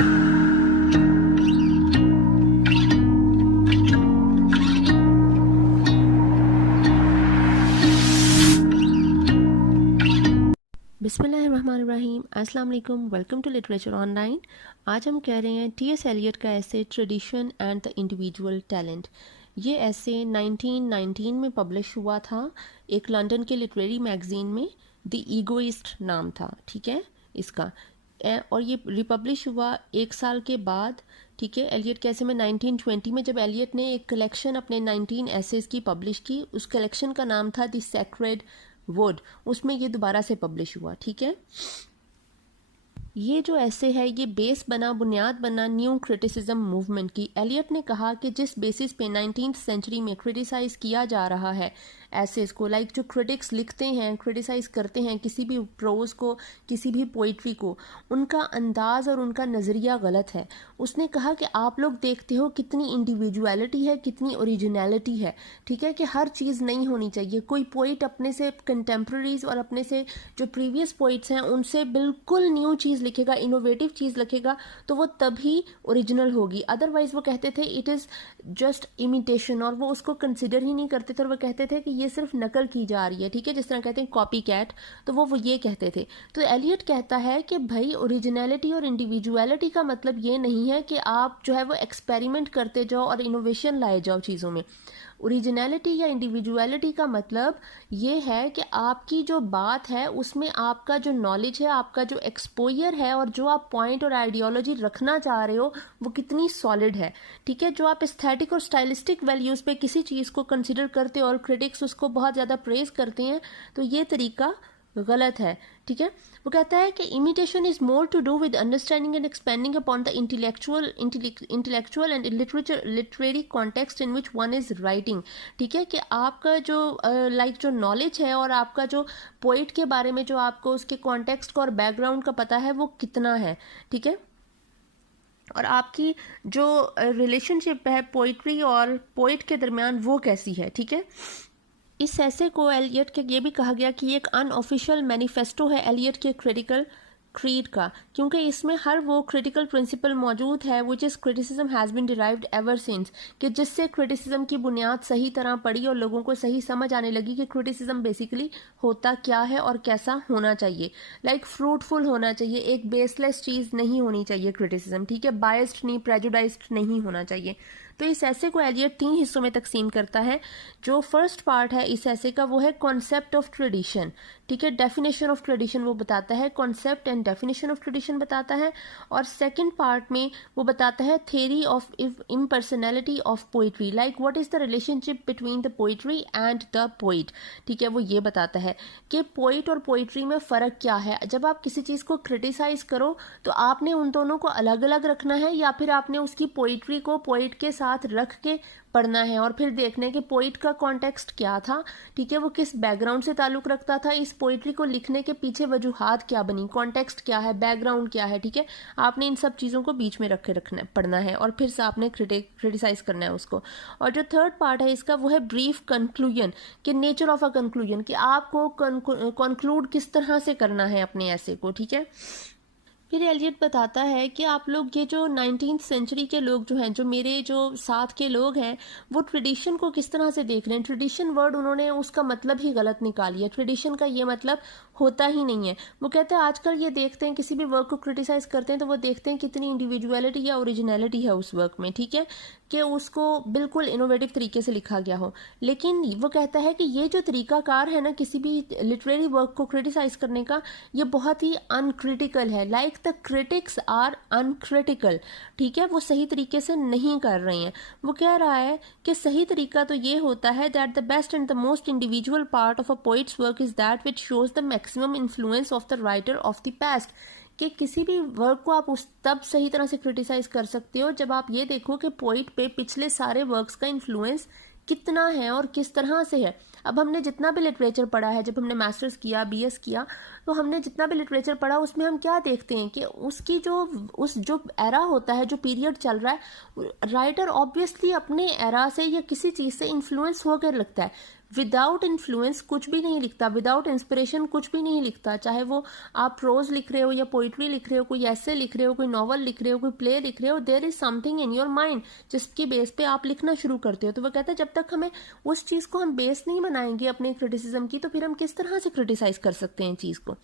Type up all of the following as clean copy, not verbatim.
बिस्मिल्लाहिर्रहमानिर्रहीम, अस्सलाम वालेकुम, वेलकम टू लिटरेचर ऑनलाइन। आज हम कह रहे हैं टी.एस. एलियट का ऐसे tradition and the individual talent. ये ऐसे 1919 में पब्लिश हुआ था एक लंदन के लिटरेरी मैगजीन में, द ईगोइस्ट नाम था, ठीक है इसका। और ये रिपब्लिश हुआ एक साल के बाद, ठीक है। एलियट कैसे में 1920 में जब एलियट ने एक कलेक्शन अपने 19 एसेज की पब्लिश की, उस कलेक्शन का नाम था द सेक्रेड वुड, उसमें ये दोबारा से पब्लिश हुआ, ठीक है। ये जो ऐसे है ये बेस बना, बुनियाद बना न्यू क्रिटिसिज्म मूवमेंट की। एलियट ने कहा कि जिस बेसिस पे 19th सेंचुरी में क्रिटिसाइज किया जा रहा है एसेस को, लाइक जो क्रिटिक्स लिखते हैं, क्रिटिसाइज करते हैं किसी भी प्रोज को, किसी भी पोइट्री को, उनका अंदाज और उनका नज़रिया गलत है। उसने कहा कि आप लोग देखते हो कितनी इंडिविजुअलिटी है, कितनी ओरिजिनलिटी है, ठीक है, कि हर चीज़ नहीं होनी चाहिए। कोई पोइट अपने से कंटेम्प्रेरीज और अपने से जो प्रीवियस पोइट्स हैं उनसे बिल्कुल न्यू चीज़ लिखेगा, इनोवेटिव चीज़ लिखेगा, तो वो तभी ओरिजिनल होगी। अदरवाइज वो कहते थे इट इज़ जस्ट इमिटेशन, और वो उसको कंसिडर ही नहीं करते थे, और वो कहते थे कि ये सिर्फ नकल की जा रही है, ठीक है, जिस तरह कहते हैं कॉपी कैट, तो वो ये कहते थे। तो एलियट कहता है कि भाई ओरिजिनलिटी और इंडिविजुअलिटी का मतलब ये नहीं है कि आप जो है वो एक्सपेरिमेंट करते जाओ और इनोवेशन लाए जाओ चीज़ों में। ओरिजिनलिटी या इंडिविजुअलिटी का मतलब ये है कि आपकी जो बात है उसमें आपका जो नॉलेज है, आपका जो एक्सपोजर है, और जो आप पॉइंट और आइडियोलॉजी रखना चाह रहे हो वो कितनी सॉलिड है, ठीक है। जो आप एस्थेटिक और स्टाइलिस्टिक वैल्यूज़ पे किसी चीज़ को कंसिडर करते हो और क्रिटिक्स उसको बहुत ज़्यादा प्रेज करते हैं, तो ये तरीका गलत है, ठीक है। वो कहता है कि imitation is more to do with understanding and expanding upon the intellectual and literary context in which one is writing, ठीक है, कि आपका जो जो नॉलेज है और आपका जो पोइट के बारे में जो आपको उसके कॉन्टेक्स्ट का और बैकग्राउंड का पता है वो कितना है, ठीक है, और आपकी जो रिलेशनशिप है पोइट्री और पोइट के दरमियान वो कैसी है, ठीक है। इस ऐसे को एलियट के ये भी कहा गया कि एक अनऑफिशियल मैनिफेस्टो है एलियट के क्रिटिकल क्रीड का, क्योंकि इसमें हर वो क्रिटिकल प्रिंसिपल मौजूद है which is criticism has been derived ever since, कि जिससे क्रिटिसिज्म की बुनियाद सही तरह पड़ी और लोगों को सही समझ आने लगी कि क्रिटिसिज्म बेसिकली होता क्या है और कैसा होना चाहिए। लाइक फ्रूटफुल होना चाहिए, एक बेसलेस चीज़ नहीं होनी चाहिए क्रिटिसिज्म, ठीक है, बायस्ड नहीं, प्रेजुडाइज्ड नहीं होना चाहिए। तो इस ऐसे को एलियट 3 हिस्सों में तकसीम करता है। जो फर्स्ट पार्ट है इस ऐसे का वो है कॉन्सेप्ट ऑफ ट्रेडिशन, ठीक है, डेफिनेशन ऑफ ट्रेडिशन वो बताता है, concept and definition of tradition बताता है। और सेकंड पार्ट में वो बताता है theory of impersonality of poetry, like what is the relationship between the poetry and the poet, ठीक है, वो ये बताता है कि पोइट और पोइट्री में फ़र्क क्या है। जब आप किसी चीज़ को क्रिटिसाइज करो तो आपने उन दोनों को अलग अलग रखना है, या फिर आपने उसकी पोइट्री को पोइट के साथ रख के पढ़ना है और फिर देखना है कि पोइट का कॉन्टेक्स्ट क्या था, ठीक है, वो किस बैकग्राउंड से ताल्लुक़ रखता था, इस पोइट्री को लिखने के पीछे वजूहात क्या बनी, कॉन्टेक्स्ट क्या है, बैकग्राउंड क्या है, ठीक है। आपने इन सब चीज़ों को बीच में रखे रखना पढ़ना है और फिर से आपने क्रिटिसाइज करना है उसको। और जो थर्ड पार्ट है इसका वो है ब्रीफ कंक्लूजन, कि नेचर ऑफ अ कंक्लूजन, कि आपको कंक्लूड किस तरह से करना है अपने ऐसे को, ठीक है। फिर एलियट बताता है कि आप लोग ये जो 19th सेंचुरी के लोग जो हैं, जो मेरे जो साथ के लोग हैं, वो ट्रेडिशन को किस तरह से देख रहे हैं। ट्रेडिशन वर्ड उन्होंने उसका मतलब ही गलत निकाली है, ट्रेडिशन का ये मतलब होता ही नहीं है। वो कहते हैं आजकल ये देखते हैं किसी भी वर्क को क्रिटिसाइज करते हैं तो वो देखते हैं कितनी इंडिविजुअलिटी या ओरिजिनलिटी है उस वर्क में, ठीक है, कि उसको बिल्कुल इनोवेटिव तरीके से लिखा गया हो। लेकिन वो कहता है कि ये जो तरीकाकार है ना किसी भी लिटरेरी वर्क को क्रिटिसाइज करने का, ये बहुत ही अनक्रिटिकल है। Like the critics are uncritical, ठीक है, वो सही तरीके से नहीं कर रहे हैं। वो कह रहा है कि सही तरीका तो ये होता है that the best and the most individual part of a poets work is that which shows the maximum influence of the writer of the past, कि किसी भी वर्क को आप उस तब सही तरह से क्रिटिसाइज कर सकते हो जब आप ये देखो कि पोइट पे पिछले सारे वर्क्स का इन्फ्लुएंस कितना है और किस तरह से है। अब हमने जितना भी लिटरेचर पढ़ा है, जब हमने मास्टर्स किया, बीएस किया, तो हमने जितना भी लिटरेचर पढ़ा उसमें हम क्या देखते हैं कि उसकी जो एरा होता है, जो पीरियड चल रहा है, राइटर ऑब्वियसली अपने एरा से या किसी चीज़ से इन्फ्लुएंस होकर लगता है। विदाउट इन्फ्लुएंस कुछ भी नहीं लिखता, विदाउट इंस्पिरेशन कुछ भी नहीं लिखता। चाहे वो आप प्रोज लिख रहे हो या पोइट्री लिख रहे हो, कोई ऐसे लिख रहे हो, कोई नॉवल लिख रहे हो, कोई प्ले लिख रहे हो, there is something in your mind जिसकी बेस पे आप लिखना शुरू करते हो। तो वो कहता है जब तक हमें उस चीज़ को हम बेस नहीं बनाएंगे अपने क्रिटिसिज्म की, तो फिर हम किस तरह से क्रिटिसाइज कर सकते हैं चीज़ को।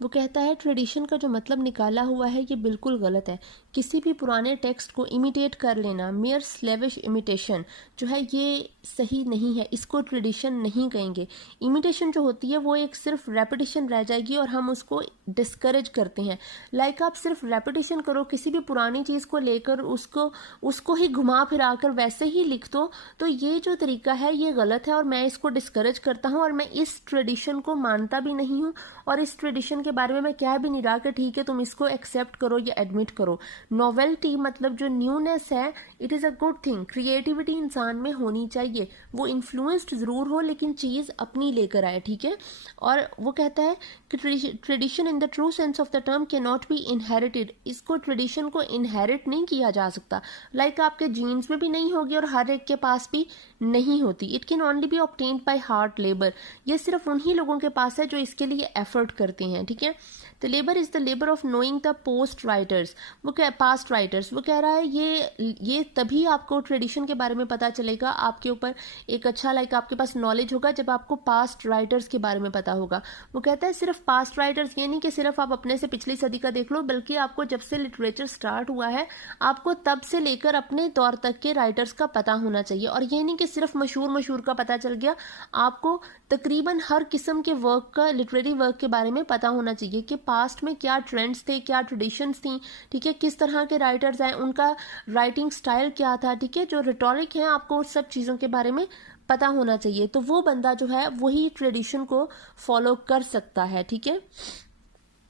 वो कहता है ट्रेडिशन का जो मतलब निकाला हुआ है ये बिल्कुल गलत है। किसी भी पुराने टेक्स्ट को इमिटेट कर लेना, मेयर स्लेविश इमिटेशन जो है ये सही नहीं है, इसको ट्रेडिशन नहीं कहेंगे। इमिटेशन जो होती है वो एक सिर्फ रेपिटेशन रह जाएगी और हम उसको डिस्करेज करते हैं। लाइक आप सिर्फ रेपिटेशन करो किसी भी पुरानी चीज़ को लेकर, उसको ही घुमा फिरा कर वैसे ही लिख दो, तो ये जो तरीका है ये गलत है और मैं इसको डिस्करेज करता हूँ और मैं इस ट्रेडिशन को मानता भी नहीं हूँ और इस ट्रेडिशन के बारे में मैं कह भी नहीं रहा कि ठीक है तुम इसको एक्सेप्ट करो या एडमिट करो। नॉवेल्टी मतलब जो न्यूनेस है, it is a good thing. Creativity इंसान में होनी चाहिए, वो इन्फ्लुएंस्ड ज़रूर हो लेकिन चीज़ अपनी लेकर आए, ठीक है। और वो कहता है कि tradition in the true sense of the term can not be inherited, इसको ट्रेडिशन को इनहेरिट नहीं किया जा सकता। लाइक आपके जीन्स में भी नहीं होगी और हर एक के पास भी नहीं होती। It can only B obtained by hard labour, ये सिर्फ उन्हीं लोगों के पास है जो इसके लिए एफर्ट करते हैं, ठीक है। The labour is the labour of knowing the post writers, वो क्या पास्ट राइटर्स, वो कह रहा है ये तभी आपको ट्रेडिशन के बारे में पता चलेगा, आपके ऊपर एक अच्छा लाइक आपके पास नॉलेज होगा जब आपको पास्ट राइटर्स के बारे में पता होगा। वो कहता है सिर्फ पास्ट राइटर्स, ये नहीं कि सिर्फ आप अपने से पिछली सदी का देख लो, बल्कि आपको जब से लिटरेचर स्टार्ट हुआ है आपको तब से लेकर अपने दौर तक के राइटर्स का पता होना चाहिए। और ये नहीं कि सिर्फ मशहूर का पता चल गया, आपको तकरीबन हर किस्म के वर्क का, लिटरेरी वर्क के बारे में पता होना चाहिए कि पास्ट में क्या ट्रेंड्स थे, क्या ट्रेडिशंस थी, ठीक है, किस तरह के राइटर्स हैं, उनका राइटिंग स्टाइल क्या था, ठीक है, जो रिटोरिक है, आपको उस सब चीज़ों के बारे में पता होना चाहिए। तो वो बंदा जो है वही ट्रेडिशन को फॉलो कर सकता है, ठीक है।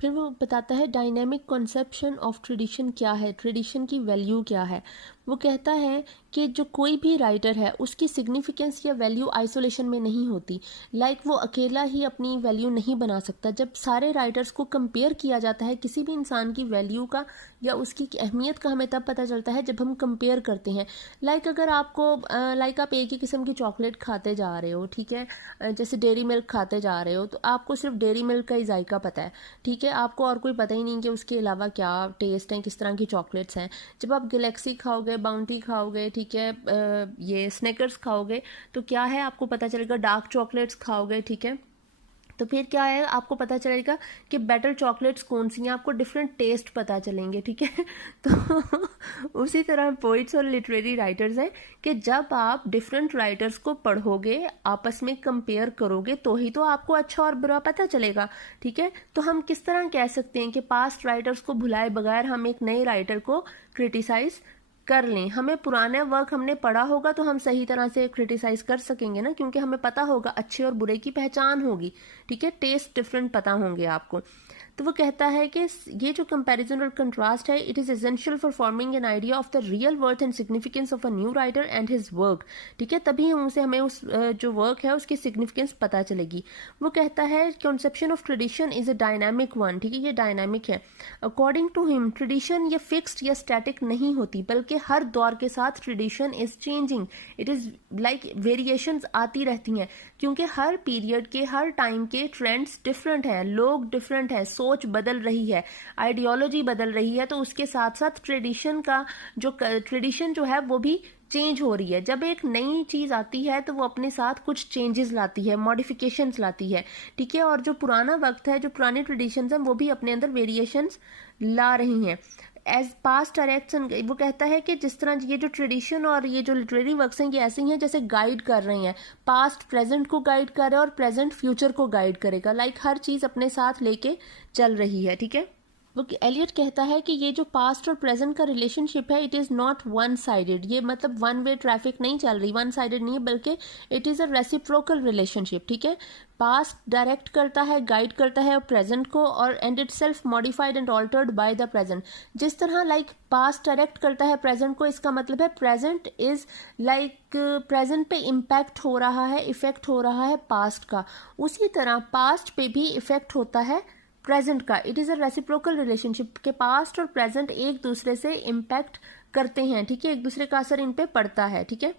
फिर वो बताता है डायनेमिक कॉन्सेप्शन ऑफ ट्रेडिशन क्या है, ट्रेडिशन की वैल्यू क्या है। वो कहता है कि जो कोई भी राइटर है उसकी सिग्निफिकेंस या वैल्यू आइसोलेशन में नहीं होती। लाइक वो अकेला ही अपनी वैल्यू नहीं बना सकता। जब सारे राइटर्स को कंपेयर किया जाता है, किसी भी इंसान की वैल्यू का या उसकी अहमियत का हमें तब पता चलता है जब हम कंपेयर करते हैं। लाइक अगर आपको लाइक आप एक ही किस्म की चॉकलेट खाते जा रहे हो, ठीक है, जैसे डेयरी मिल्क खाते जा रहे हो, तो आपको सिर्फ डेयरी मिल्क का ही जायका पता है, ठीक है, आपको और कोई पता ही नहीं कि उसके अलावा क्या टेस्ट हैं, किस तरह की चॉकलेट्स हैं। जब आप गैलेक्सी खाओगे, बाउंटी खाओगे, ठीक है, ये स्नैकर्स खाओगे, तो क्या है आपको पता चलेगा, डार्क चॉकलेट्स खाओगे, ठीक है, तो फिर क्या है आपको पता चलेगा कि बेटर चॉकलेट्स कौन सी हैं, आपको डिफरेंट टेस्ट पता चलेंगे, ठीक है। तो उसी तरह पोइट्स और लिटरेरी राइटर्स हैं कि जब आप डिफरेंट राइटर्स को पढ़ोगे, आपस में कंपेयर करोगे, तो ही तो आपको अच्छा और बुरा पता चलेगा, ठीक है। तो हम किस तरह कह सकते हैं कि पास्ट राइटर्स को भुलाए बगैर हम एक नए राइटर को क्रिटिसाइज कर लें। हमें पुराना वर्क हमने पढ़ा होगा तो हम सही तरह से क्रिटिसाइज कर सकेंगे ना, क्योंकि हमें पता होगा, अच्छे और बुरे की पहचान होगी, ठीक है, टेस्ट डिफरेंट पता होंगे आपको। तो वो कहता है कि ये जो कंपैरिजन और कंट्रास्ट है, it is essential for forming an idea of the real worth and significance of a new writer and his work, ठीक है, तभी उनसे हमें उस जो वर्क है उसकी सिग्निफिकेंस पता चलेगी। वो कहता है conception of tradition is a dynamic one, ठीक है, ये डायनामिक है। अकॉर्डिंग टू हिम ट्रेडिशन ये फिक्स्ड या स्टैटिक नहीं होती, बल्कि हर दौर के साथ tradition is changing, it is like variations आती रहती हैं, क्योंकि हर पीरियड के, हर टाइम के ट्रेंड्स डिफरेंट हैं, लोग डिफरेंट हैं, सोच बदल रही है, आइडियोलॉजी बदल रही है, तो उसके साथ साथ ट्रेडिशन जो है वो भी चेंज हो रही है। जब एक नई चीज़ आती है तो वो अपने साथ कुछ चेंजेस लाती है, मॉडिफिकेशंस लाती है, ठीक है, और जो पुराना वक्त है, जो पुराने ट्रेडिशंस हैं, वो भी अपने अंदर वेरिएशंस ला रही हैं। एज पास्ट डायरेक्शन, वो कहता है कि जिस तरह ये जो ट्रेडिशन और ये जो लिटरेरी वर्क्स हैं ये ऐसे ही हैं जैसे गाइड कर रहे हैं, पास्ट प्रेजेंट को गाइड कर रहे हैं और प्रेजेंट फ्यूचर को गाइड करेगा। लाइक हर चीज़ अपने साथ लेके चल रही है, ठीक है। वो एलियट कहता है कि ये जो पास्ट और प्रेजेंट का रिलेशनशिप है, it is not one sided, ये मतलब वन वे ट्रैफिक नहीं चल रही, वन साइडेड नहीं है, बल्कि it is a reciprocal relationship, ठीक है। पास्ट डायरेक्ट करता है, गाइड करता है प्रेजेंट को, और and it self modified and altered by the present. जिस तरह लाइक पास्ट डायरेक्ट करता है प्रेजेंट को, इसका मतलब है प्रेजेंट इज लाइक प्रेजेंट पे इम्पैक्ट हो रहा है, इफेक्ट हो रहा है पास्ट का, उसी तरह पास्ट पे भी इफेक्ट होता है प्रेजेंट का। It is a reciprocal relationship के पास्ट और प्रेजेंट एक दूसरे से इम्पैक्ट करते हैं, ठीक है, एक दूसरे का असर इन पे पड़ता है, ठीक है।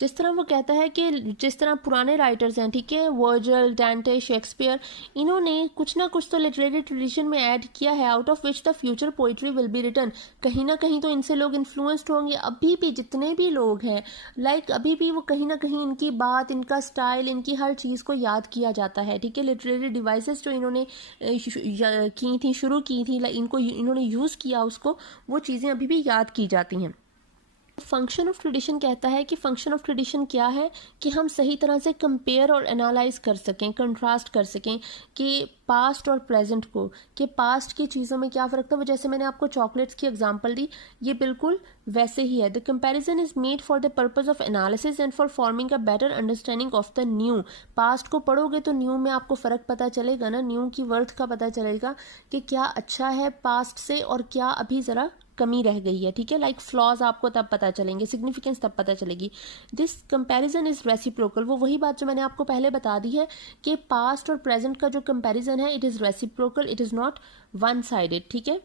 जिस तरह वो कहता है कि जिस तरह पुराने राइटर्स हैं, ठीक है, वर्जल, डांटे, शेक्सपियर, इन्होंने कुछ ना कुछ तो लिटरेरी ट्रेडिशन में ऐड किया है, out of which the future poetry will be written. कहीं ना कहीं तो इनसे लोग इन्फ्लुएंस्ड होंगे। अभी भी जितने भी लोग हैं, अभी भी वो कहीं ना कहीं इनकी बात, इनका स्टाइल, इनकी हर चीज़ को याद किया जाता है, ठीक है। लिटरेरी डिवाइसेस जो इन्होंने की थी, शुरू की थी, इनको इन्होंने यूज़ किया उसको, वो चीज़ें अभी भी याद की जाती हैं। फंक्शन ऑफ ट्रेडिशन कहता है कि फंक्शन ऑफ ट्रेडिशन क्या है कि हम सही तरह से कंपेयर और एनालाइज कर सकें, कंट्रास्ट कर सकें कि पास्ट और प्रेजेंट को, कि पास्ट की चीज़ों में क्या फ़र्क था। वो जैसे मैंने आपको चॉकलेट्स की एग्जांपल दी, ये बिल्कुल वैसे ही है। The comparison is made for the purpose of analysis and for forming a better understanding of the new. Past को पढ़ोगे तो न्यू में आपको फ़र्क पता चलेगा ना, न्यू की वर्थ का पता चलेगा कि क्या अच्छा है पास्ट से और क्या अभी ज़रा कमी रह गई है, ठीक है। लाइक फ्लॉज आपको तब पता चलेंगे, सिग्निफिकेंस तब पता चलेगी। This comparison is reciprocal. वो वही बात जो मैंने आपको पहले बता दी है कि पास्ट और प्रेजेंट का जो कंपैरिजन है, it is reciprocal, it is not one sided, ठीक है।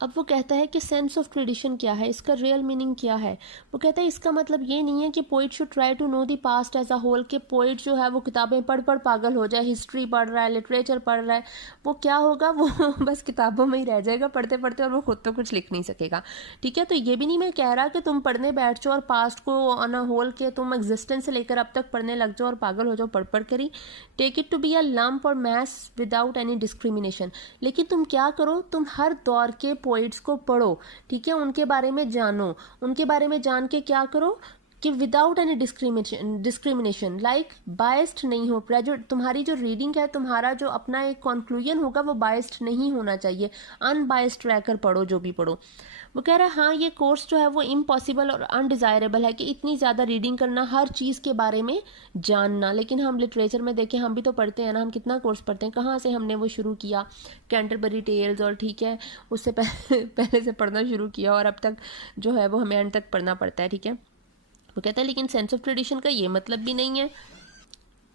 अब वो कहता है कि सेंस ऑफ ट्रेडिशन क्या है, इसका रियल मीनिंग क्या है। वो कहता है इसका मतलब ये नहीं है कि poet should try to know the past as a whole, के पोइट जो है वो किताबें पढ़ पढ़ पागल हो जाए, हिस्ट्री पढ़ रहा है, लिटरेचर पढ़ रहा है, वो क्या होगा, वो बस किताबों में ही रह जाएगा पढ़ते पढ़ते, और वो खुद तो कुछ लिख नहीं सकेगा, ठीक है। तो ये भी नहीं मैं कह रहा कि तुम पढ़ने बैठ जाओ और पास्ट को ऑन अ होल के तुम एग्जिस्टेंस से लेकर अब तक पढ़ने लग जाओ और पागल हो जाओ पढ़ पढ़ कर ही। Take it to be a lump और मैस विदाउट एनी डिस्क्रिमिनेशन। लेकिन तुम क्या करो, तुम हर दौर के पोइट्स को पढ़ो, ठीक है, उनके बारे में जानो, उनके बारे में जान के क्या करो कि without any discrimination, like biased नहीं हो। तुम्हारी जो रीडिंग है, तुम्हारा जो अपना एक कंक्लूजन होगा, वो बायस्ड नहीं होना चाहिए, अनबायस्ड रहकर पढ़ो जो भी पढ़ो। वो कह रहा है हाँ, ये कोर्स जो है वो इम्पॉसिबल और अनडिज़ायरेबल है कि इतनी ज़्यादा रीडिंग करना, हर चीज़ के बारे में जानना। लेकिन हम लिटरेचर में देखें, हम भी तो पढ़ते हैं ना, हम कितना कोर्स पढ़ते हैं, कहाँ से हमने वो शुरू किया, कैंटरबरी टेल्स, और ठीक है उससे पहले से पढ़ना शुरू किया, और अब तक जो है वो हमें एंड तक पढ़ना पड़ता है, ठीक है। वो कहता है लेकिन सेंस ऑफ ट्रेडिशन का ये मतलब भी नहीं है,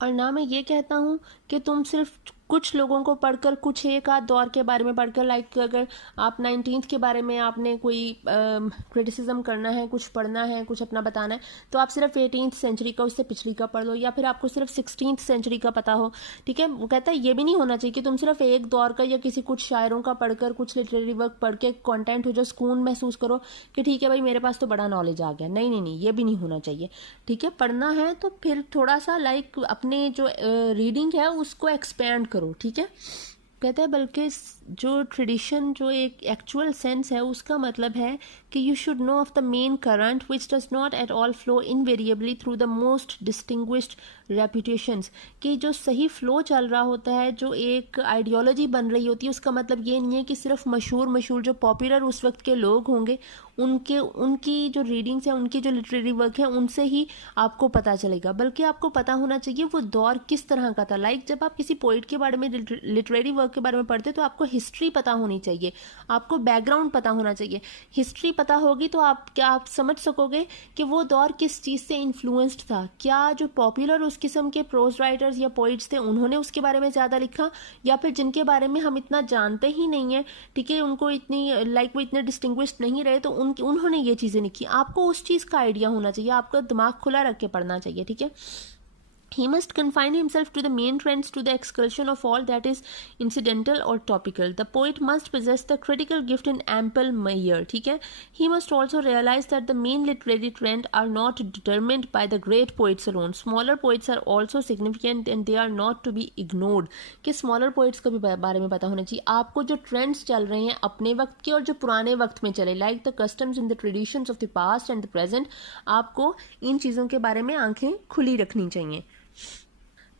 और ना मैं ये कहता हूँ कि तुम सिर्फ कुछ लोगों को पढ़कर, कुछ एक आध दौर के बारे में पढ़कर, लाइक अगर आप 19th के बारे में आपने कोई क्रिटिसिज्म करना है, कुछ पढ़ना है, कुछ अपना बताना है, तो आप सिर्फ 18th सेंचुरी का, उससे पिछली का पढ़ लो, या फिर आपको सिर्फ 16th सेंचुरी का पता हो, ठीक है। वो कहता है ये भी नहीं होना चाहिए कि तुम सिर्फ एक दौर का या किसी कुछ शायरों का पढ़कर, कुछ लिटरेरी वर्क पढ़ के कॉन्टेंट हो, जो सुकून महसूस करो कि ठीक है भाई मेरे पास तो बड़ा नॉलेज आ गया। नहीं नहीं नहीं, ये भी नहीं होना चाहिए, ठीक है। पढ़ना है तो फिर थोड़ा सा लाइक अपने जो रीडिंग है उसको एक्सपेंड करो, ठीक है। कहता है बल्कि जो ट्रेडिशन, जो एक एक्चुअल सेंस है, उसका मतलब है कि you should know of the main current which does not at all flow invariably through the most distinguished reputations. कि जो सही फ्लो चल रहा होता है, जो एक आइडियोलॉजी बन रही होती है, उसका मतलब ये नहीं है कि सिर्फ मशहूर जो पॉपुलर उस वक्त के लोग होंगे, उनकी जो रीडिंग्स हैं, उनकी जो लिटरेरी वर्क है, उनसे ही आपको पता चलेगा, बल्कि आपको पता होना चाहिए वो दौर किस तरह का था। लाइक जब आप किसी पोइट के बारे में, लिटरेरी वर्क के बारे में पढ़ते तो आपको हिस्ट्री पता होनी चाहिए, आपको बैकग्राउंड पता होना चाहिए। हिस्ट्री पता होगी तो आप समझ सकोगे कि वो दौर किस चीज़ से इन्फ्लुएंस्ड था, क्या जो पॉपुलर उस किस्म के प्रोज राइटर्स या पोइट्स थे उन्होंने उसके बारे में ज़्यादा लिखा, या फिर जिनके बारे में हम इतना जानते ही नहीं है, ठीक है, उनको इतनी वो इतने डिस्टिंग्विश्ड नहीं रहे, तो उन्होंने ये चीज़ें लिखी। आपको उस चीज़ का आइडिया होना चाहिए, आपका दिमाग खुला रख के पढ़ना चाहिए, ठीक है। He must confine himself to the main trends, to the exclusion of all that is incidental or topical. The poet must possess the critical gift in ample measure, ठीक है। He must also realize that the main literary trends are not determined by the great poets alone. Smaller poets are also significant and they are not to be ignored. कि smaller poets को भी बारे में पता होना चाहिए। आपको जो trends चल रहे हैं अपने वक्त के और जो पुराने वक्त में चले, like the customs and the traditions of the past and the present, आपको इन चीज़ों के बारे में आंखें खुली रखनी चाहिए।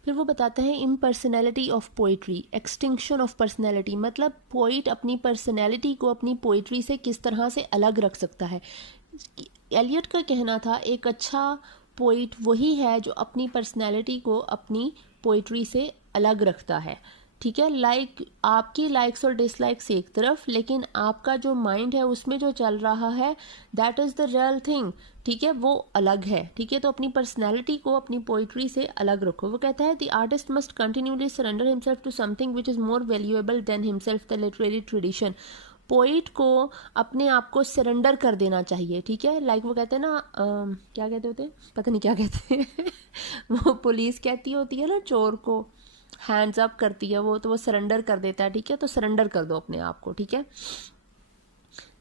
फिर वो बताते हैं impersonality of poetry, extinction of personality, मतलब पोइट अपनी पर्सनैलिटी को अपनी पोइट्री से किस तरह से अलग रख सकता है। एलियट का कहना था एक अच्छा पोइट वही है जो अपनी पर्सनैलिटी को अपनी पोइट्री से अलग रखता है, ठीक है। लाइक आपकी लाइक्स और डिसलाइक्स एक तरफ, लेकिन आपका जो माइंड है उसमें जो चल रहा है, that is the real thing, ठीक है, वो अलग है, ठीक है। तो अपनी पर्सनैलिटी को अपनी पोइट्री से अलग रखो। वो कहता है the artist must continually surrender himself to something which is more valuable than himself, the literary tradition. Poet को अपने आप को सरेंडर कर देना चाहिए, ठीक है। लाइक वो कहते हैं ना, क्या कहते होते हैं, पता नहीं क्या कहते हैं वो पुलिस कहती होती है ना चोर को, हैंड्स अप करती है वो, तो वो सरेंडर कर देता है, ठीक है। तो सरेंडर कर दो अपने आप को, ठीक है।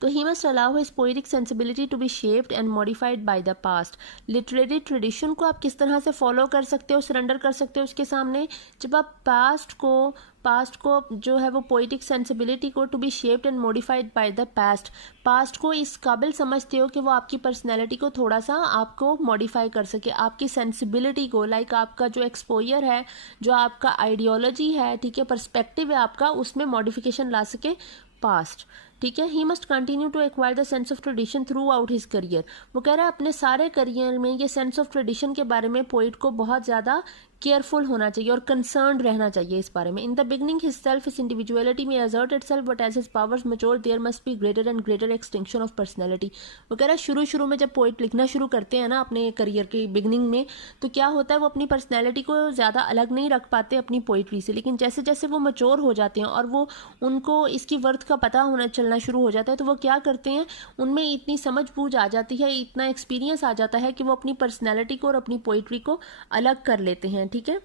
तो he must allow his poetic sensibility to be shaped and modified by the past. Literary tradition को आप किस तरह से फॉलो कर सकते हो, सरेंडर कर सकते हो उसके सामने, जब आप पास्ट को जो है वो पोएटिक सेंसिबिलिटी को to be shaped and modified by the past को इस काबिल समझते हो कि वो आपकी पर्सनैलिटी को थोड़ा सा आपको मॉडिफाई कर सके, आपकी सेंसिबिलिटी को, लाइक आपका जो एक्सपोजर है, जो आपका आइडियोलॉजी है, ठीक है, पर्सपेक्टिव है आपका, उसमें मॉडिफिकेशन ला सके पास्ट, ठीक है। He must continue to acquire the sense of tradition throughout his career. वो कह रहा है अपने सारे करियर में ये सेंस ऑफ ट्रेडिशन के बारे में पोइट को बहुत ज़्यादा केयरफुल होना चाहिए और कंसर्न रहना चाहिए इस बारे में। In the beginning his self, his individuality may assert itself, but as his powers mature there must be greater and greater extinction of personality. वो कह रहा है शुरू में जब पोइट लिखना शुरू करते हैं ना अपने करियर के बिगनिंग में, तो क्या होता है वो अपनी पर्सनैलिटी को ज़्यादा अलग नहीं रख पाते अपनी पोइट्री से, लेकिन जैसे जैसे वो मैच्योर हो जाते हैं और वो उनको इसकी वर्थ का पता होना चलना शुरू हो जाता है, तो वो क्या करते हैं, उनमें इतनी समझ बूझ आ जाती है, इतना एक्सपीरियंस आ जाता है कि वो अपनी पर्सनैलिटी को और अपनी पोइट्री को अलग कर लेते हैं, ठीक है।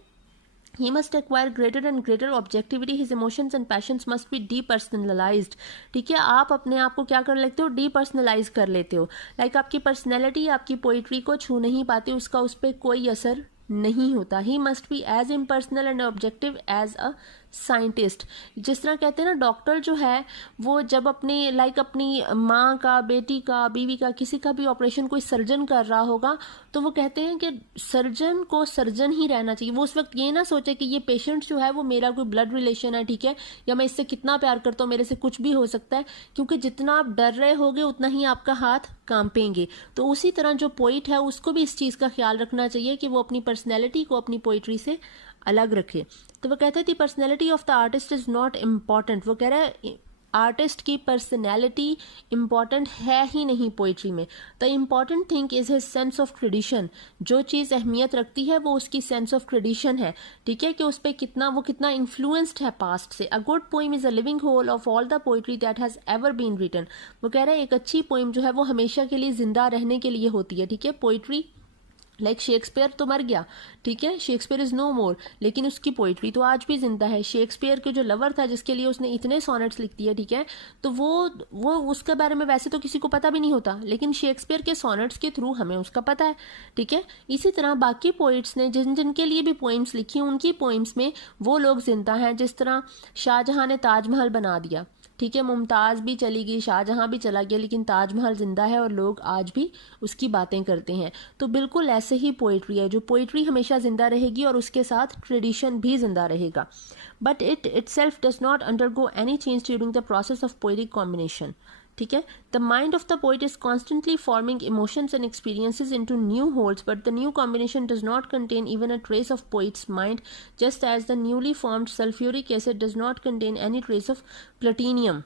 He must acquire greater and greater objectivity. His emotions and passions must be depersonalized. ठीक है, आप अपने आप को क्या कर लेते हो, depersonalize कर लेते हो। लाइक आपकी पर्सनैलिटी आपकी पोइट्री को छू नहीं पाती, उसका उस पर कोई असर नहीं होता। He must be as impersonal and objective as a scientist. जिस तरह कहते हैं ना, डॉक्टर जो है वो जब अपने लाइक अपनी माँ का, बेटी का, बीवी का, किसी का भी ऑपरेशन कोई सर्जन कर रहा होगा, तो वो कहते हैं कि सर्जन को सर्जन ही रहना चाहिए। वो उस वक्त ये ना सोचे कि ये पेशेंट जो है वो मेरा कोई ब्लड रिलेशन है, ठीक है, या मैं इससे कितना प्यार करता हूँ, मेरे से कुछ भी हो सकता है, क्योंकि जितना आप डर रहे होगे उतना ही आपका हाथ कांपेंगे। तो उसी तरह जो पोइट है उसको भी इस चीज़ का ख्याल रखना चाहिए कि वो अपनी पर्सनैलिटी को अपनी पोइट्री से अलग रखे। तो वो कहते हैं the personality of the artist is not important. वो कह रहा है आर्टिस्ट की पर्सनैलिटी इम्पॉर्टेंट है ही नहीं पोइट्री में। The important thing is his sense of tradition. जो चीज़ अहमियत रखती है वो उसकी सेंस ऑफ ट्रेडिशन है, ठीक है, कि उस पर कितना इन्फ्लुएंस्ड है पास्ट से। A good poem is a living whole of all the poetry that has ever been written. वो कह रहा है एक अच्छी पोइम जो है वो हमेशा के लिए जिंदा रहने के लिए होती है, ठीक है। पोइट्री लाइक शेक्सपियर तो मर गया, ठीक है, शेक्सपियर इज नो मोर, लेकिन उसकी पोइट्री तो आज भी जिंदा है। शेक्सपियर के जो लवर था जिसके लिए उसने इतने सोनेट्स लिख दिए, ठीक है, तो वो उसके बारे में वैसे तो किसी को पता भी नहीं होता, लेकिन शेक्सपियर के सोनेट्स के थ्रू हमें उसका पता है, ठीक है। इसी तरह बाकी पोइट्स ने जिन जिनके लिए भी पोइम्स लिखी, उनकी पोइम्स में वो लोग जिंदा हैं। जिस तरह शाहजहां ने ताजमहल बना दिया, ठीक है, मुमताज़ भी चली गई, शाहजहां भी चला गया, लेकिन ताजमहल जिंदा है और लोग आज भी उसकी बातें करते हैं। तो बिल्कुल ऐसे ही पोइट्री है, जो पोइट्री हमेशा जिंदा रहेगी और उसके साथ ट्रेडिशन भी जिंदा रहेगा। But it itself does not undergo any change during the process of poetic combination, ठीक है। The mind of the poet is constantly forming emotions and experiences into new holds, but the new combination does not contain even a trace of poet's mind, just as the newly formed sulphuric acid does not contain any trace of platinum.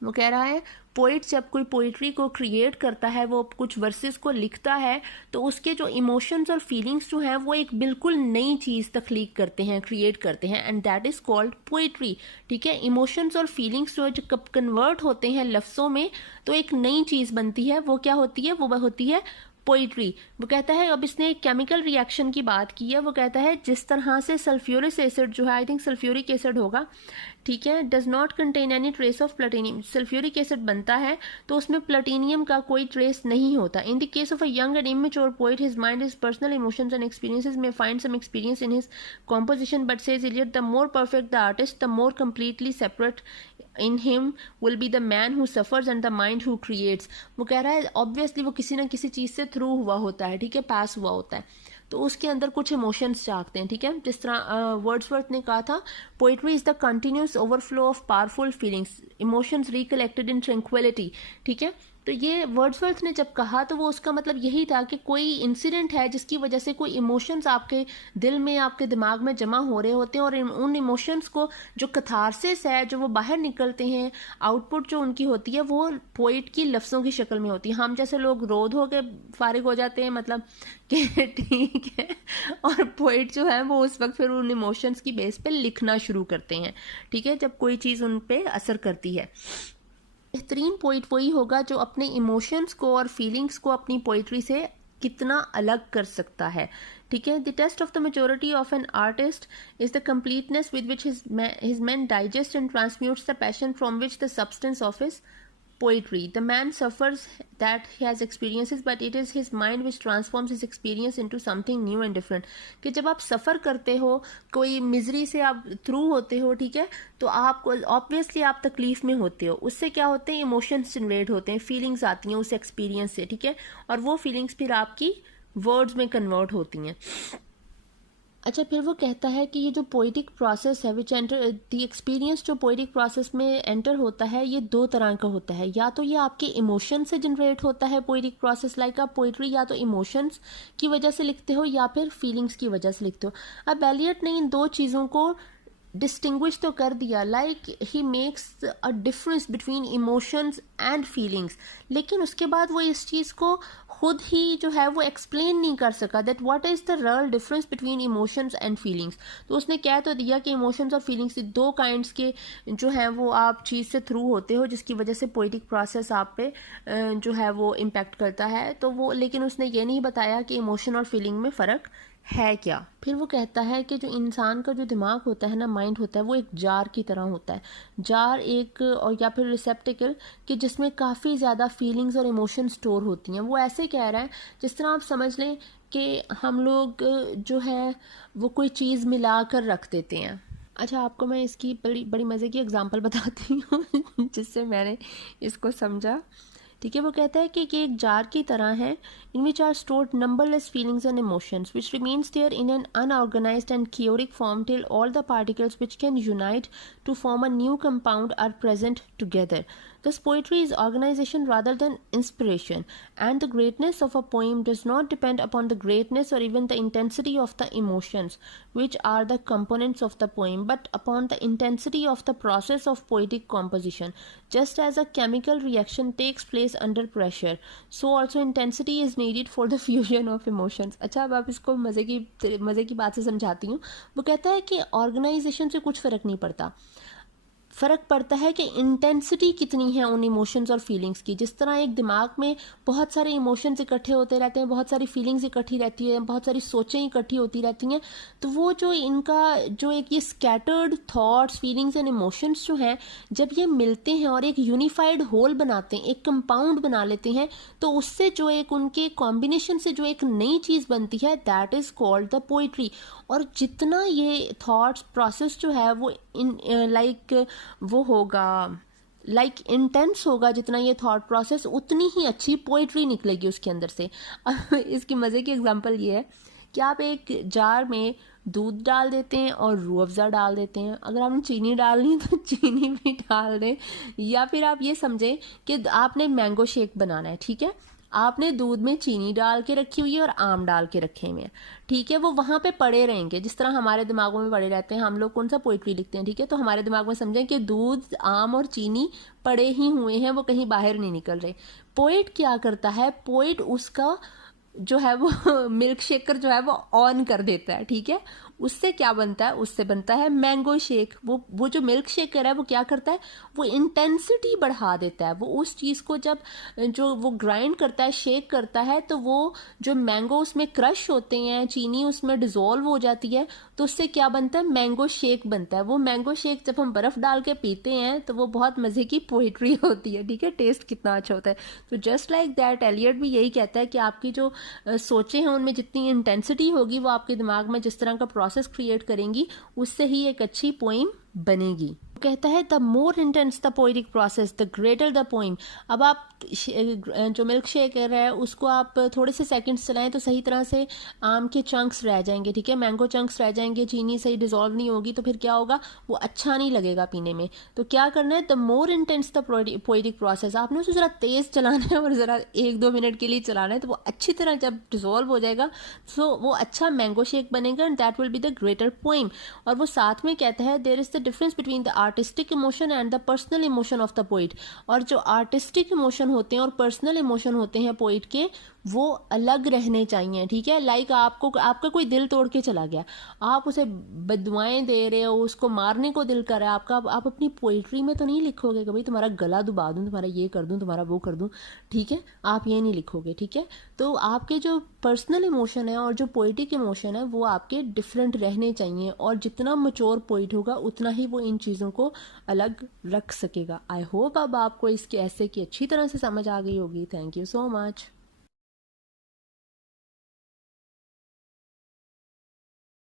वो कह रहा है poet जब कोई poetry को create करता है, वो कुछ वर्सेस को लिखता है, तो उसके जो इमोशंस और फीलिंग्स जो हैं वो एक बिल्कुल नई चीज़ तख्लीक करते हैं, क्रिएट करते हैं, and that is called poetry, ठीक है। इमोशंस और फीलिंग्स जो कब कन्वर्ट होते हैं लफ्ज़ों में, तो एक नई चीज़ बनती है, वो क्या होती है, वो होती है पोइट्री। वो कहता है, अब इसने एक केमिकल रिएक्शन की बात की है, वो कहता है जिस तरह से सल्फ्यूरिक एसिड जो है, आई थिंक सल्फ्यूरिक एसिड होगा, ठीक है, does not contain any trace of platinum. Sulphuric acid बनता है तो उसमें प्लेटिनियम का कोई ट्रेस नहीं होता। In the case of a young and immature poet, his mind, his personal emotions and experiences may find some experience in his composition, but says Eliot, the more perfect the artist, the more completely separate in him will be the man who suffers and the mind who creates। वो कह रहा है obviously वो किसी ना किसी चीज़ से through हुआ होता है, ठीक है, पास हुआ होता है, तो उसके अंदर कुछ इमोशंस जागते हैं, ठीक है। जिस तरह वर्ड्सवर्थ ने कहा था, poetry is the continuous overflow of powerful feelings, emotions recollected in tranquillity, ठीक है। तो ये वर्ड्सवर्थ ने जब कहा तो वो उसका मतलब यही था कि कोई इंसिडेंट है जिसकी वजह से कोई इमोशंस आपके दिल में, आपके दिमाग में जमा हो रहे होते हैं, और उन इमोशंस को जो कथारसिस है, जो वो बाहर निकलते हैं, आउटपुट जो उनकी होती है, वो पोइट की लफ्ज़ों की शक्ल में होती है। हम जैसे लोग रो धो के फारिग हो जाते हैं, मतलब कि ठीक है, और पोइट जो है वो उस वक्त फिर उन इमोशंस की बेस पे लिखना शुरू करते हैं, ठीक है, जब कोई चीज़ उन पे असर करती है। बेहतरीन पोइट वही होगा जो अपने इमोशंस को और फीलिंग्स को अपनी पोइट्री से कितना अलग कर सकता है, ठीक है। The test of the majority of an artist is the completeness with which his man digest and transmutes the passion from which the substance of his poetry. The man suffers that he has experiences, but it is his mind which transforms his experience into something new and different. कि जब आप सफ़र करते हो, कोई misery से आप through होते हो, ठीक है, तो आपको ऑब्वियसली आप तकलीफ में होते हो, उससे क्या होते हैं, इमोशंस जनरेट होते हैं, फीलिंग्स आती हैं उस एक्सपीरियंस से, ठीक है, और वो फीलिंग्स फिर आपकी वर्ड्स में कन्वर्ट होती हैं। अच्छा, फिर वो कहता है कि ये जो पोइटिक प्रोसेस है विच एंटर द एक्सपीरियंस, जो पोइटिक प्रोसेस में एंटर होता है ये दो तरह का होता है। या तो ये आपके इमोशन से जनरेट होता है पोइटिक प्रोसेस, लाइक आप पोइट्री या तो इमोशंस की वजह से लिखते हो या फिर फीलिंग्स की वजह से लिखते हो। अब एलियट ने इन दो चीज़ों को डिस्टिंग्विश तो कर दिया, like he makes a difference between emotions and feelings, लेकिन उसके बाद वो इस चीज़ को खुद ही जो है वो एक्सप्लेन नहीं कर सका that what is the real difference between emotions and feelings. तो उसने कह तो दिया कि इमोशंस और फीलिंग्स दो काइंड्स के जो हैं वो आप चीज़ से थ्रू होते हो, जिसकी वजह से पोइटिक प्रोसेस आप पे जो है वो इम्पेक्ट करता है। तो वो, लेकिन उसने ये नहीं बताया कि इमोशन और फीलिंग में फ़र्क है क्या। फिर वो कहता है कि जो इंसान का जो दिमाग होता है ना, माइंड होता है, वो एक जार की तरह होता है। जार एक और या फिर रिसेप्टिकल कि जिसमें काफ़ी ज़्यादा फीलिंग्स और इमोशन स्टोर होती हैं। वो ऐसे कह रहा है जिस तरह आप समझ लें कि हम लोग जो है वो कोई चीज़ मिला कर रख देते हैं। अच्छा, आपको मैं इसकी बड़ी बड़ी मज़े की एग्जांपल बताती हूँ जिससे मैंने इसको समझा, ठीक है। वो कहता है कि एक जार की तरह है in which are stored numberless feelings and emotions which remains there in an unorganized and chaotic form till all the particles which can unite to form a new compound are present together. Thus poetry is organization rather than inspiration, and the greatness of a poem does not depend upon the greatness or even the intensity of the emotions which are the components of the poem, but upon the intensity of the process of poetic composition. Just as a chemical reaction takes place under pressure, so also intensity is needed for the fusion of emotions. अच्छा, अब आप इसको मज़े की बात से समझाती हूँ। वो कहता है कि ऑर्गेनाइजेशन से कुछ फ़र्क नहीं पड़ता, फ़र्क पड़ता है कि इंटेंसिटी कितनी है उन इमोशंस और फीलिंग्स की। जिस तरह एक दिमाग में बहुत सारे इमोशंस इकट्ठे होते रहते हैं, बहुत सारी फीलिंग्स इकट्ठी रहती है, बहुत सारी सोचें इकट्ठी होती रहती हैं, तो वो जो इनका जो एक ये scattered thoughts, feelings and emotions जो हैं, जब ये मिलते हैं और एक यूनिफाइड होल बनाते हैं, एक कंपाउंड बना लेते हैं, तो उससे जो एक उनके कॉम्बिनेशन से जो एक नई चीज़ बनती है, that is called the poetry. और जितना ये थॉट्स प्रोसेस जो है वो वो होगा इंटेंस होगा, जितना ये थॉट प्रोसेस, उतनी ही अच्छी पोइट्री निकलेगी उसके अंदर से। अब इसकी मज़े की एग्जांपल ये है कि आप एक जार में दूध डाल देते हैं और रूह अफ़ज़ा डाल देते हैं। अगर आपने चीनी डालनी है तो चीनी भी डाल दें, या फिर आप ये समझें कि आपने मैंगो शेक बनाना है, ठीक है, आपने दूध में चीनी डाल के रखी हुई है और आम डाल के रखे हुए हैं, ठीक है, वो वहाँ पे पड़े रहेंगे जिस तरह हमारे दिमागों में पड़े रहते हैं। हम लोग कौन सा पोइट्री लिखते हैं, ठीक है, तो हमारे दिमाग में समझें कि दूध, आम और चीनी पड़े ही हुए हैं, वो कहीं बाहर नहीं निकल रहे। पोइट क्या करता है, पोइट उसका जो है वो मिल्क शेकर जो है वो ऑन कर देता है, ठीक है। उससे क्या बनता है, उससे बनता है मैंगो शेक। वो जो मिल्क शेकर है वो क्या करता है, वो इंटेंसिटी बढ़ा देता है। वो उस चीज़ को जब जो वो ग्राइंड करता है, शेक करता है, तो वो जो मैंगो उसमें क्रश होते हैं, चीनी उसमें डिज़ोल्व हो जाती है, तो उससे क्या बनता है, मैंगो शेक बनता है। वो मैंगो शेक जब हम बर्फ़ डाल के पीते हैं तो वो बहुत मज़े की पोइट्री होती है, ठीक है, टेस्ट कितना अच्छा होता है। तो जस्ट लाइक दैट एलियट भी यही कहता है कि आपकी जो सोचें हैं उनमें जितनी इंटेंसिटी होगी, वो आपके दिमाग में जिस तरह का प्रोसेस क्रिएट करेंगी, उससे ही एक अच्छी पोइम बनेगी। कहता है the more intense the poetic process the greater the poem. अब आप जो मिल्क शेकर है उसको आप थोड़े से सेकंड्स चलाएं तो सही तरह से आम के चंक्स रह जाएंगे, ठीक है, मैंगो चंक्स रह जाएंगे, चीनी सही डिजोल्व नहीं होगी, तो फिर क्या होगा, वो अच्छा नहीं लगेगा पीने में। तो क्या करना है, the more intense the poetic process, आपने उसे ज़रा तेज़ चलाना है और ज़रा 1-2 मिनट के लिए चलाना है, तो वो अच्छी तरह जब डिजोल्व हो जाएगा तो वो अच्छा मैंगो शेक बनेगा, and that will be the greater poem. और वो साथ में कहता है there is the the difference between the artistic emotion and the personal emotion of the poet. और जो आर्टिस्टिक इमोशन होते हैं और पर्सनल इमोशन होते हैं पोइट के, वो अलग रहने चाहिए, ठीक है। लाइक आपको, आपका कोई दिल तोड़ के चला गया, आप उसे बदुआएं दे रहे हो, उसको मारने को दिल कर रहा है आपका, आप अपनी पोइट्री में तो नहीं लिखोगे कि भाई तुम्हारा गला दुबा दूं, तुम्हारा ये कर दूं, तुम्हारा वो कर दूं, ठीक है, आप ये नहीं लिखोगे, ठीक है। तो आपके जो पर्सनल इमोशन है और जो पोइटिक इमोशन है वो आपके डिफरेंट रहने चाहिए, और जितना मच्योर पोइट होगा उतना ही वो इन चीज़ों को अलग रख सकेगा। आई होप अब आपको इसके ऐसे की अच्छी तरह से समझ आ गई होगी। Thank you so much.